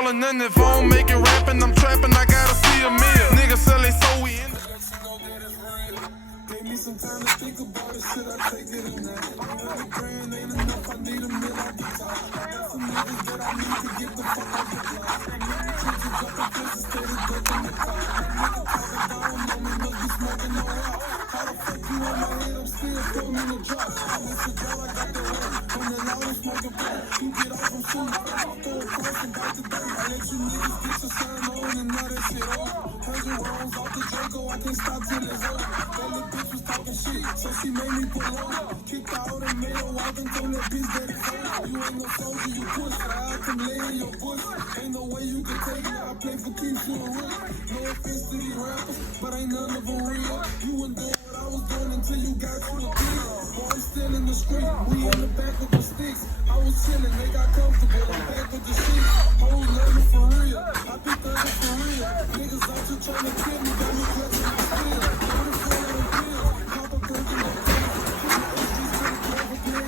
all or nothing. If I don't make it rapping, I'm trapping, I gotta see a meal. Niggas sell they soul, we in. Gave me some time to think about it, should I take it or not? $100,000 ain't enough, I need a meal out the top. I got some niggas that I need to get the fuck out the block. Niggas chicks jumping places, steady ducking the car. Nigga talking about them, know me, must be smoking no rock. How the fuck you on my head, I'm still putting in the drop. I went to jail, I got the work, from the loud and smoking pot. You get off from food, throw a cross and bite the dirt. I let you niggas get your sign on and now that shit over. 100 rounds off the Draco, I can't stop till it's over. That little bitch was talking shit, so she made me pull over. Kicked out and made her walk and told that bitch that it's over. You ain't no soldier, you pussy. I can lay in your pussy. Ain't no way you can take it. I play for keeps you a real. No offense to these rappers, but ain't none of them real. You wouldn't do what I was doing until you got to a deal. Boy, I'm still in the street. We in the back with the sticks. I was chilling, they got comfortable. I'm back with the shit. Hoes love me for real. I be thugging for real. Niggas out here trying to kill me. Got me clutching my steel. Pop a perk in the face.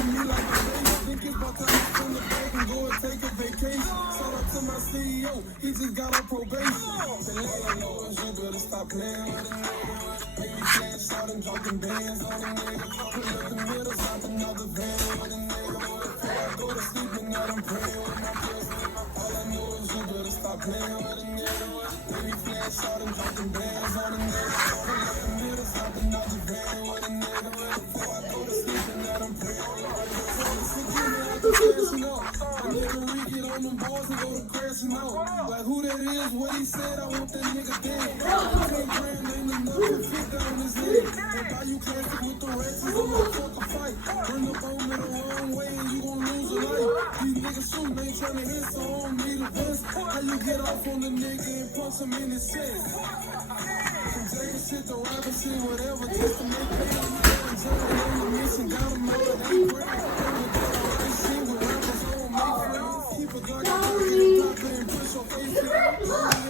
Me like a baby. Think it's about time to turn the back and go and take a vacation. Shout out to my CEO. He just got on probation. The landlords, you better stop playing with a nigga. Make me flash out and dropping bands on a nigga. Pull up the middle, stop another van with a nigga. Before I go to sleep and now I'm praying with my pussy. All I know is you better stop playing with a nigga. Make me flash out and dropping bands on a nigga. Pull up the middle, stop another van with a nigga. Before I go to sleep and now I'm praying with my pussy. Crashing out. I nigga re-get on them balls and go to crashing out. Like who that is, what he said, I want that nigga dead. $10,000 ain't enough to fit down his head. And buy you classic with the rats, it's a motherfucker fight. Turn the phone the wrong way and you gon' lose a life. These niggas shootin', ain't tryna hit, so I don't need a vest. How you get off on the nigga and punch him in his chest? From taking shit to rapping shit, whatever, just to make pain. I'm jumping on the mission, got him know it ain't great. Keep a Glock and pop it and push your face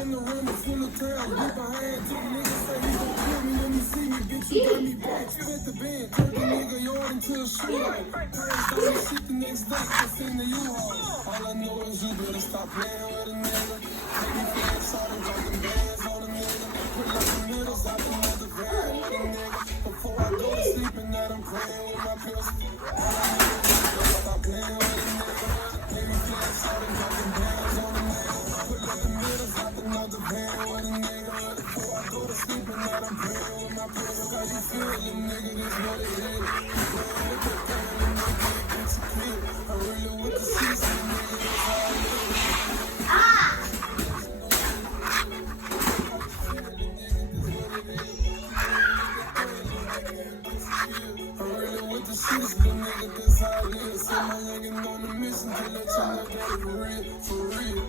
in the room full of crowd. Whip a hand to the nigga, say he gon' kill me. Let me see me, bitch, you got me back. Spent the band, took the nigga yard into a shootout. Parents got me shit the next day, just in the U-Haul. All I know is you better stop playing with a nigga. Make me flash out and dropping bands on a nigga. Pull up the middle, stop another van with a nigga. Before I go to sleep and night, I'm praying with my pistol. All I know is you better stop playing with a nigga. Make me flash out and dropping bands on a nigga. Pull up the middle, stop another van with a nigga. Before I go to sleep and night, I'm praying with my pistol. How you feelin', nigga? This what it is. You playing with the gun and nigga, it gets you killed. I'm really with the season, nigga. That's how I live. Nigga, this how it is. So my nigga on the mission to let you know that it's real, for real.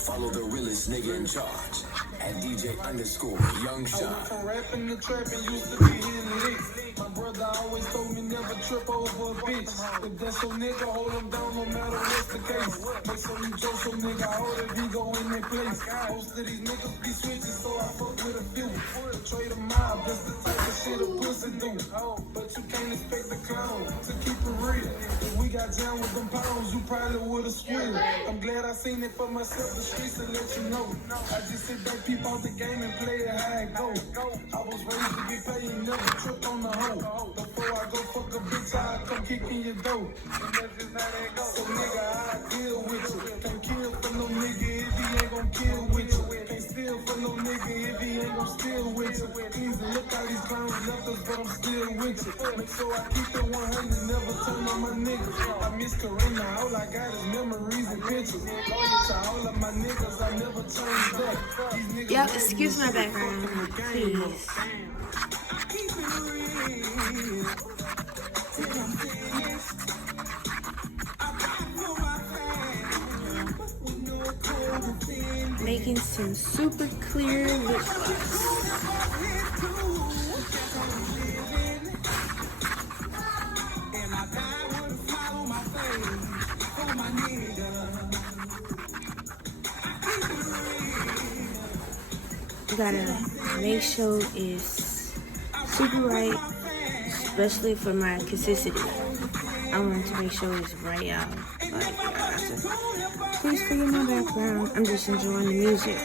Follow the realest nigga in charge at DJ_YoungShine. I went from rapping to trapping, used to be hitting licks. My brother always told me never trip over a bitch. If that's your nigga, hold him down no matter what's the case. Make sure you joke your nigga hold if he go in their place. Most of these niggas be switching, so I fuck with a few. Trade a mob, that's the type of shit a pussy do. But you can't expect the clown to keep it real. If we got down with them pounds, you probably would've squealed. I'm glad I seen it for myself, the streets to let you know. I just sit back, peep out the game and play it how it go. I was raised to get paid and never trip on the hoe. Before I go fuck a bitch, I come kick in your door. And that's just how that go. So nigga, I deal with you. Can't kill for no nigga if he ain't gon' kill with you. Can't steal for no nigga if he ain't gon' steal with you. Easy, look how these clowns left us, but I'm still with you. Make sure I keep it 100, never turn on my niggas. I miss Karina, all I got is memories and pictures. Loyal to all of my niggas, I never changed up. These niggas Yep, excuse my background, please. Making some super clear lip gloss. You gotta make sure it's super right, especially for my consistency. I want to make sure it's right, y'all. Like, please forgive my background. I'm just enjoying the music.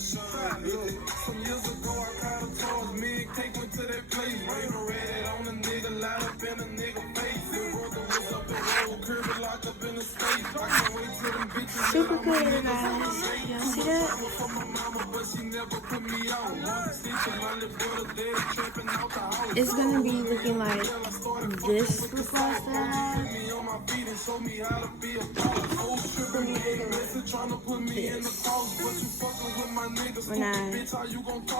Some years ago, I caught a charge. Me and Cake went to that place. Rain red on a nigga, light up in a nigga face. The brother was up the road, curvy locked up in a space. I can't wait till them bitches. Super clear, guys. Y'all see that? For my mama, but she never put me on. My little brother dead, trapping out the house. It's gonna be looking like this lip gloss that I have. Me on my feet and show me how to be a boss. Oh, sugar, nigga, trying to put me in the cross. But you fucking with my niggas. When I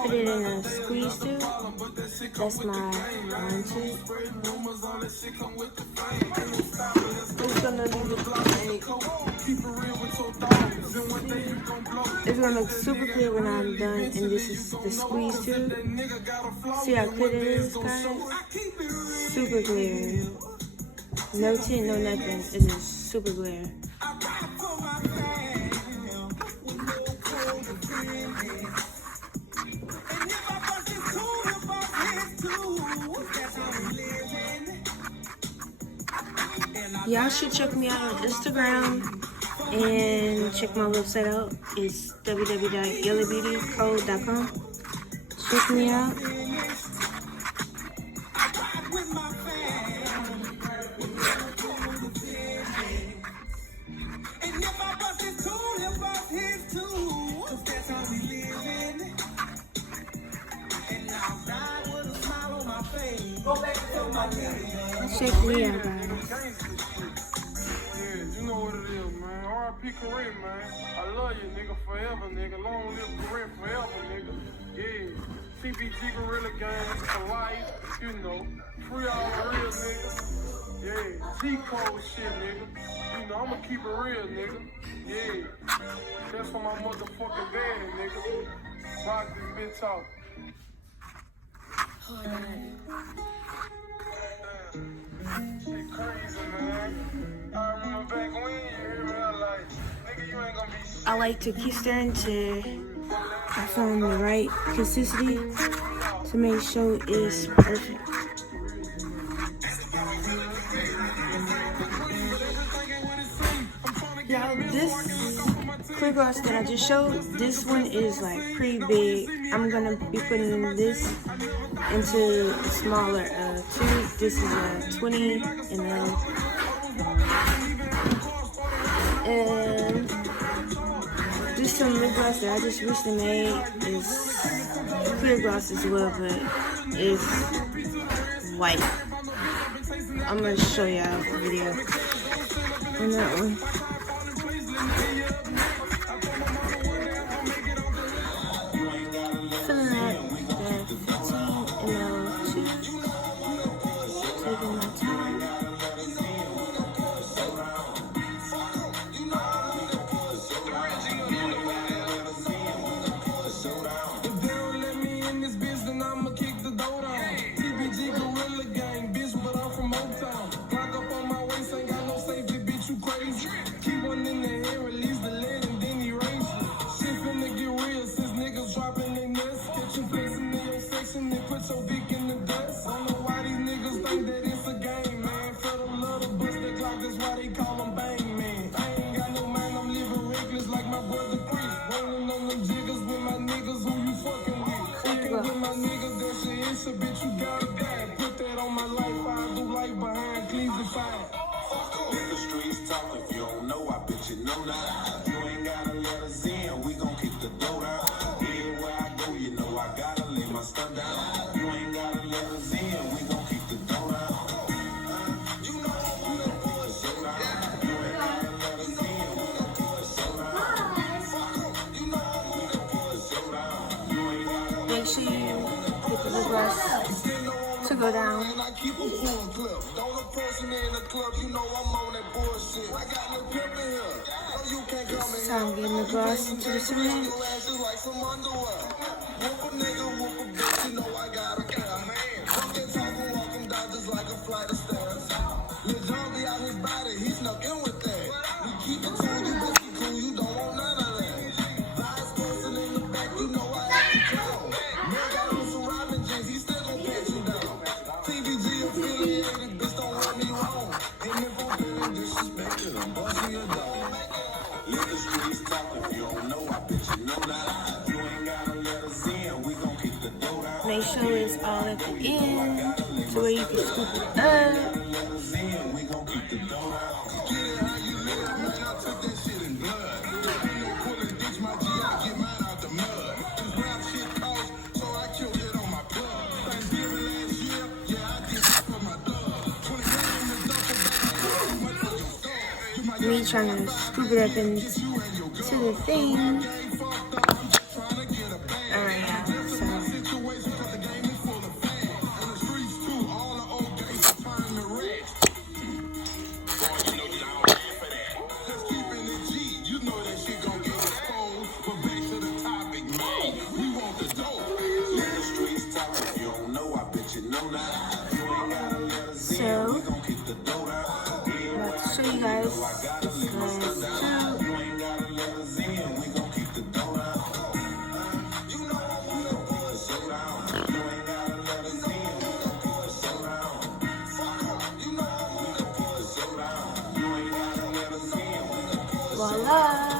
put it in a squeeze tube, that's my line tube. It's gonna look it's gonna look super clear when I'm done, and this is the squeeze tube. See how clear it is, guys? Super clear. No tint, no nothing. It is super clear. Y'all should check me out on Instagram and check my website out. It's www.yellowbeautycode.com. Check me out. Check me out, guys. You know what it is, man. R.I.P. Kareem, man. I love you, nigga, forever, nigga. Long live Kareem forever, nigga. Yeah. CBG Gorilla Gang for life, you know. Free all the real niggas. Yeah. G-Code shit, nigga. You know, I'ma keep it real, nigga. Yeah. That's for my motherfucking band, nigga. Rock this bitch out. Shit crazy, man. I remember back when you hear me, I like, nigga, you ain't gonna be I like to keep stirring to find the right consistency to make sure it's perfect. Y'all, this clear gloss that I just showed, this one is like pretty big. I'm gonna be putting this into a smaller tube. This is a 20 ml. And this some lip gloss that I just recently made is clear gloss as well, but it's white. I'm gonna show y'all the video on that one. Filling out the 15 ml tube. Taking my time. So bitch, you got it bad. Put that on my life. I do life behind keys and fire. In the streets talk, if you don't know, I bet you know now. You ain't gotta let us in, we gon' kick the door down. Everywhere I go, you know I gotta lay my stuff down. You ain't gotta let us in, we gon' kick the door down. You know we gon' kick the door down. You ain't gotta let us in, we gon' kick the door down. You know we gon' kick the door down. You ain't gotta. Make sure you get the lip gloss to go down. And I keep a full clip. Don't a person in the club, you know I'm on that bullshit. I got no pimp in here. No, you can't come in So I'm getting the gloss into the cement. your ass is like some underwear. Whoop a nigga, whoop a bitch, you know I got a man. all at the end to where you can scoop it up. Me trying to scoop it up into the thing. Alright, yeah, so. So, I'm about to show you guys this last two. Voila!